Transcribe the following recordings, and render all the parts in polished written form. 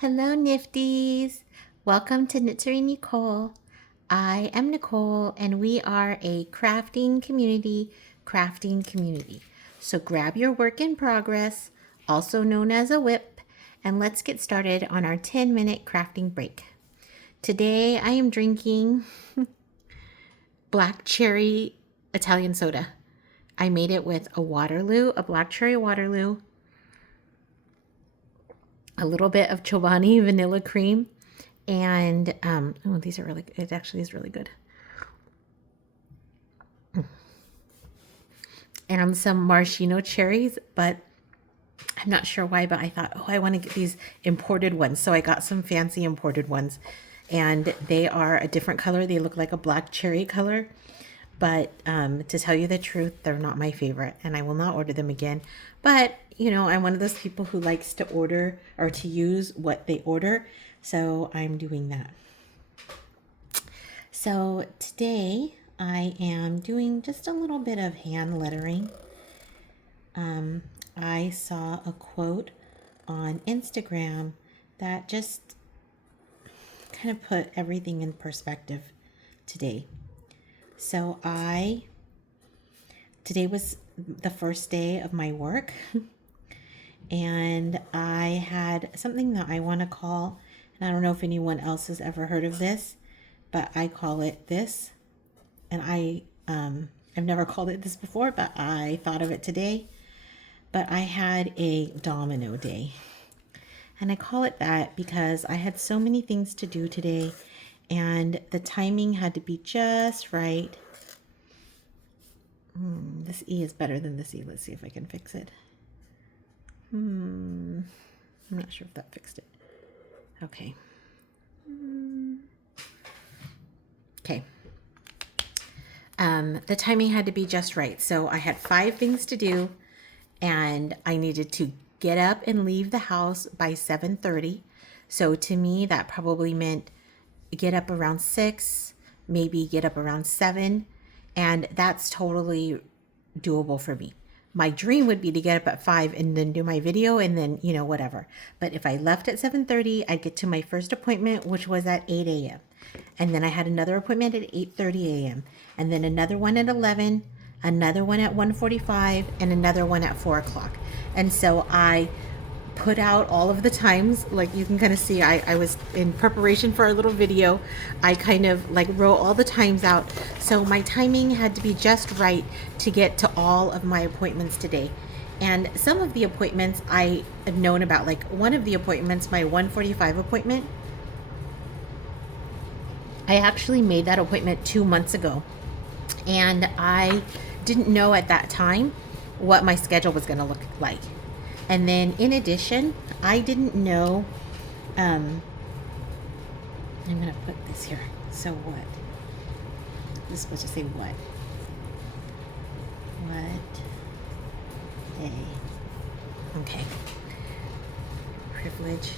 Hello, Nifties. Welcome to Knitsery Nicole. I am Nicole, and we are a crafting community. So grab your work in progress, also known as a whip, and let's get started on our 10-minute crafting break. Today, I am drinking black cherry Italian soda. I made it with a black cherry Waterloo, a little bit of Chobani vanilla cream, and these are really good. It actually is really good. And some maraschino cherries, but I'm not sure why, but I thought, I want to get these imported ones. So I got some fancy imported ones, and they are a different color. They look like a black cherry color, but to tell you the truth, they're not my favorite, and I will not order them again. But I'm one of those people who likes to order or to use what they order, so I'm doing that. So today I am doing just a little bit of hand lettering. I saw a quote on Instagram that just kind of put everything in perspective today. So today was the first day of my work, and I had something that I want to call, and I don't know if anyone else has ever heard of this, but I call it this. And I've never called it this before, but I thought of it today. But I had a domino day. And I call it that because I had so many things to do today, and the timing had to be just right. This E is better than this E. Let's see if I can fix it. I'm not sure if that fixed it. Okay. Okay. The timing had to be just right. So I had 5 things to do, and I needed to get up and leave the house by 7:30. So to me, that probably meant get up around 6, maybe get up around 7, and that's totally doable for me. My dream would be to get up at 5 and then do my video and then, whatever. But if I left at 7:30, I'd get to my first appointment, which was at 8 a.m. And then I had another appointment at 8:30 a.m. And then another one at 11, another one at 1:45, and another one at 4 o'clock. And so I put out all of the times. Like you can kind of see, I was in preparation for our little video. I kind of like wrote all the times out. So my timing had to be just right to get to all of my appointments today. And some of the appointments I had known about, like one of the appointments, my 1:45 appointment, I actually made that appointment 2 months ago. And I didn't know at that time what my schedule was going to look like. And then in addition, I didn't know, I'm going to put this here. So what? This is supposed to say what? What day? Okay. Privilege.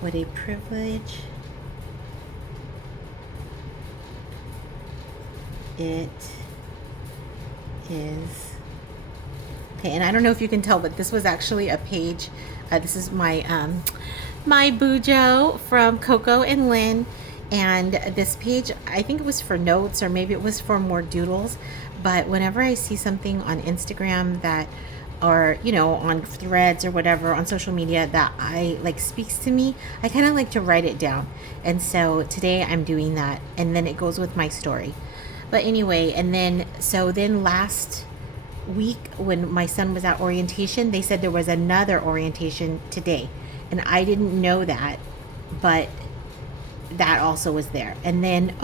What a privilege it is. Okay, and I don't know if you can tell, but this was actually a page. This is my my Bujo from Coco and Lynn, and this page, I think it was for notes or maybe it was for more doodles. But whenever I see something on Instagram that, or on threads or whatever on social media that I like speaks to me, I kind of like to write it down. And so today I'm doing that, and then it goes with my story. But anyway, and then last week when my son was at orientation, they said there was another orientation today, and I didn't know that, but that also was there. And then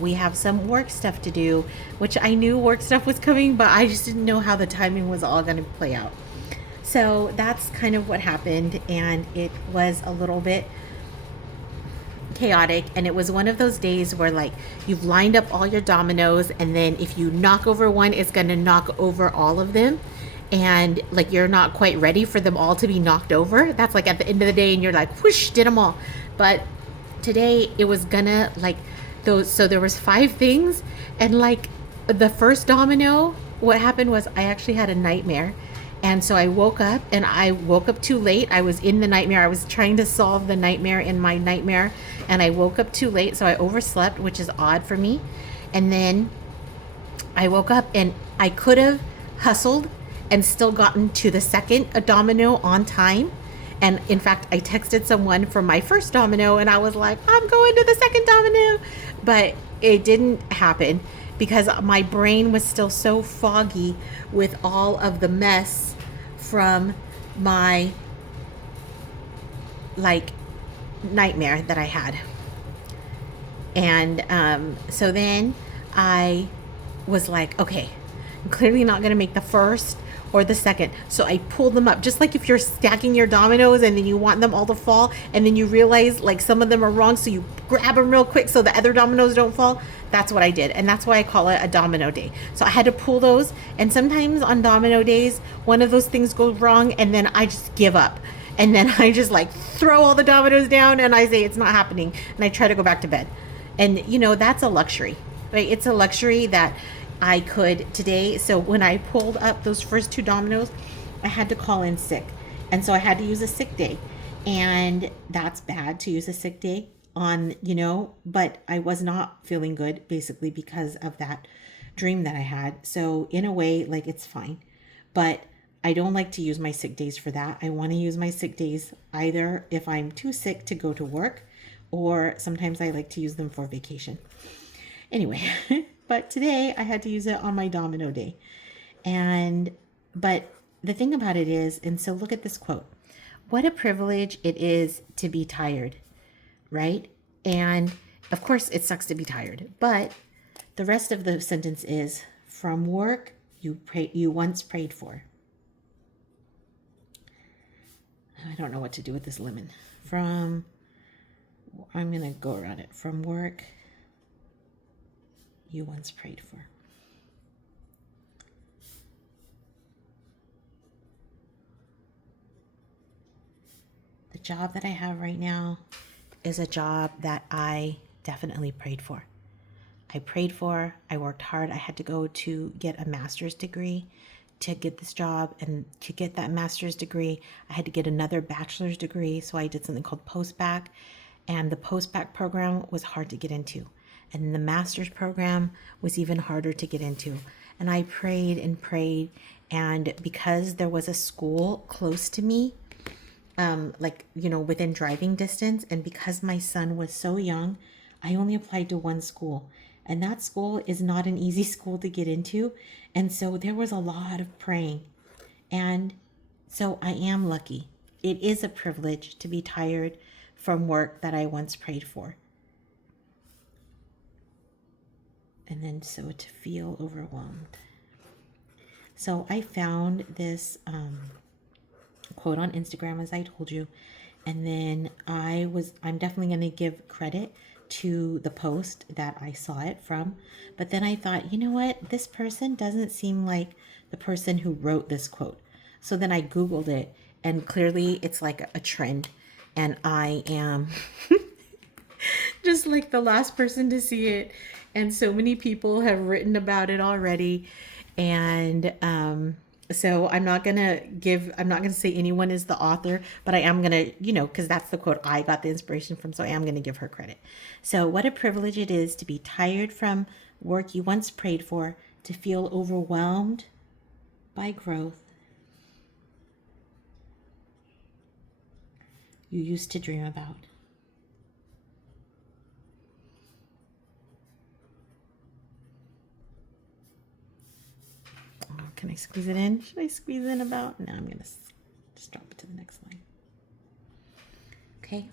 we have some work stuff to do, which I knew work stuff was coming, but I just didn't know how the timing was all going to play out. So that's kind of what happened, and it was a little bit chaotic. And it was one of those days where like you've lined up all your dominoes, and then if you knock over one, it's going to knock over all of them, and like you're not quite ready for them all to be knocked over. That's like at the end of the day, and you're like whoosh, did them all. But today it was gonna like those, so there was 5 things, and like the first domino, what happened was I actually had a nightmare, And so I woke up, and I woke up too late. I was in the nightmare. I was trying to solve the nightmare in my nightmare, and I woke up too late. So I overslept, which is odd for me. And then I woke up, and I could have hustled and still gotten to the second domino on time. And in fact, I texted someone for my first domino, and I was like, I'm going to the second domino. But it didn't happen because my brain was still so foggy with all of the mess from my like nightmare that I had. And so then I was like, okay, I'm clearly not going to make the first or the second. So I pulled them up, just like if you're stacking your dominoes and then you want them all to fall, and then you realize like some of them are wrong, so you grab them real quick so the other dominoes don't fall. That's what I did, and that's why I call it a domino day. So I had to pull those, and sometimes on domino days, one of those things goes wrong, and then I just give up. And then I just like throw all the dominoes down and I say it's not happening, and I try to go back to bed. And that's a luxury, right? It's a luxury that I could today. So when I pulled up those first two dominoes, I had to call in sick. And so I had to use a sick day. And that's bad to use a sick day on, but I was not feeling good basically because of that dream that I had. So in a way, like it's fine. But I don't like to use my sick days for that. I want to use my sick days either if I'm too sick to go to work, or sometimes I like to use them for vacation. Anyway, but today I had to use it on my domino day. But the thing about it is, and so look at this quote: what a privilege it is to be tired, right? And of course, it sucks to be tired, but the rest of the sentence is from work you once prayed for. I don't know what to do with this lemon. I'm going to go around it. From work you once prayed for. The job that I have right now is a job that I definitely prayed for. I worked hard. I had to go to get a master's degree to get this job. And to get that master's degree, I had to get another bachelor's degree. So I did something called post-bac. And the post-bac program was hard to get into. And the master's program was even harder to get into. And I prayed and prayed. And because there was a school close to me, within driving distance, and because my son was so young, I only applied to one school. And that school is not an easy school to get into. And so there was a lot of praying. And so I am lucky. It is a privilege to be tired from work that I once prayed for. And then so to feel overwhelmed. So I found this quote on Instagram, as I told you. And then I'm definitely going to give credit to the post that I saw it from. But then I thought, you know what? This person doesn't seem like the person who wrote this quote. So then I Googled it, and clearly it's like a trend. And I am just like the last person to see it. And so many people have written about it already. And so I'm not going to say anyone is the author, but I am going to, because that's the quote I got the inspiration from. So I am going to give her credit. So what a privilege it is to be tired from work you once prayed for, to feel overwhelmed by growth you used to dream about. Can I squeeze it in? Should I squeeze in about? No, I'm going to just drop it to the next line. Okay.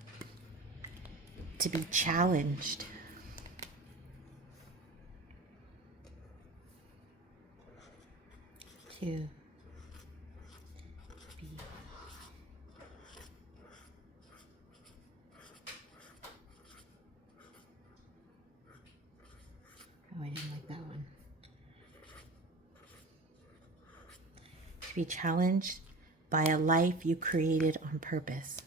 To be challenged. To be. Oh, I didn't like that one. To be challenged by a life you created on purpose.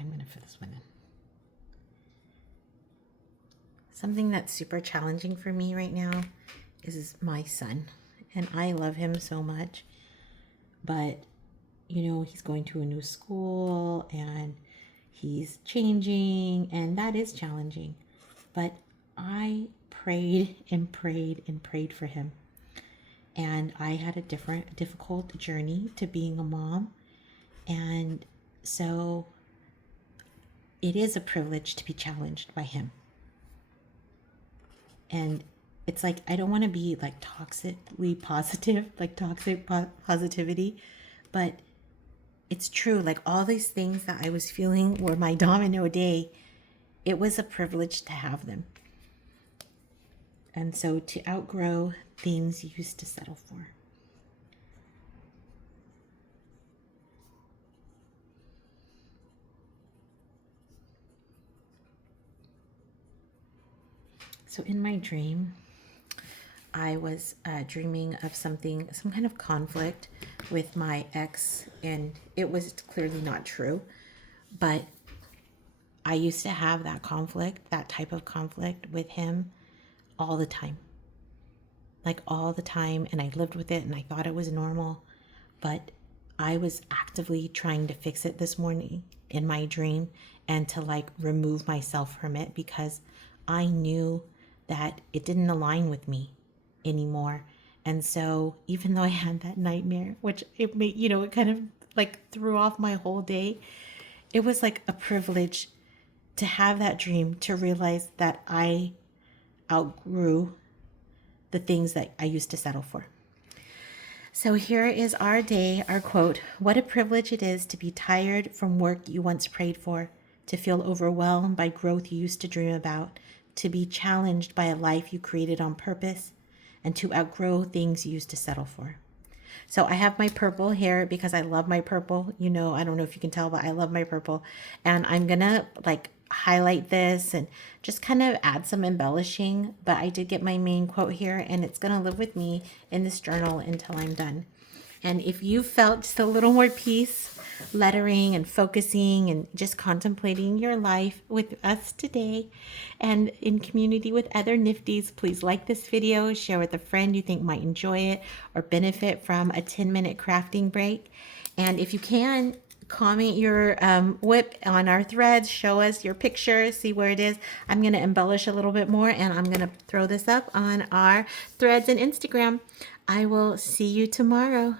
I'm going to fill this one in. Something that's super challenging for me right now is my son. And I love him so much. But, you know, he's going to a new school and he's changing, and that is challenging. But I prayed and prayed and prayed for him. And I had a difficult journey to being a mom. And so it is a privilege to be challenged by him. And it's like, I don't want to be like toxically positive, like toxic positivity, but it's true. Like all these things that I was feeling were my domino day. It was a privilege to have them. And so to outgrow things you used to settle for. So in my dream, I was dreaming of some kind of conflict with my ex, and it was clearly not true, but I used to have that conflict, that type of conflict with him all the time. Like all the time, and I lived with it and I thought it was normal, but I was actively trying to fix it this morning in my dream and to like remove myself from it because I knew that it didn't align with me anymore. And so even though I had that nightmare, which it made, you know, it kind of like threw off my whole day, it was like a privilege to have that dream, to realize that I outgrew the things that I used to settle for. So here is our day, our quote: "What a privilege it is to be tired from work you once prayed for, to feel overwhelmed by growth you used to dream about, to be challenged by a life you created on purpose, and to outgrow things you used to settle for." So I have my purple here because I love my purple. You know, I don't know if you can tell, but I love my purple. And I'm going to like highlight this and just kind of add some embellishing. But I did get my main quote here, and it's going to live with me in this journal until I'm done. And if you felt just a little more peace, lettering and focusing and just contemplating your life with us today and in community with other Nifties, please like this video, share with a friend you think might enjoy it or benefit from a 10-minute crafting break. And if you can, comment your whip on our threads, show us your picture, see where it is. I'm going to embellish a little bit more, and I'm going to throw this up on our threads and Instagram. I will see you tomorrow.